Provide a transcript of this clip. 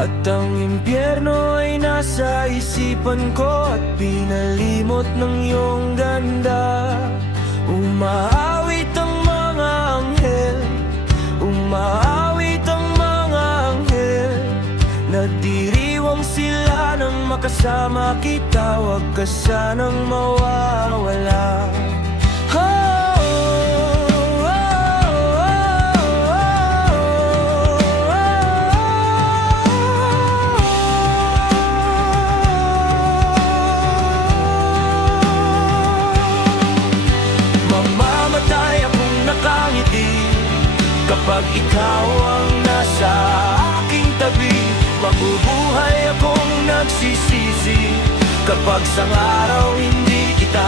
At ang impyerno ay nasa isipan ko, at pinalimot ng iyong ganda. Umaawit ang mga anghel, umaawit ang mga anghel. Nadiriwang sila nang makasama kita, huwag ka sanang mawawala. Kapag ikaw ang nasa aking tabi, mabubuhay akong nagsisisi. Kapag sa araw hindi kita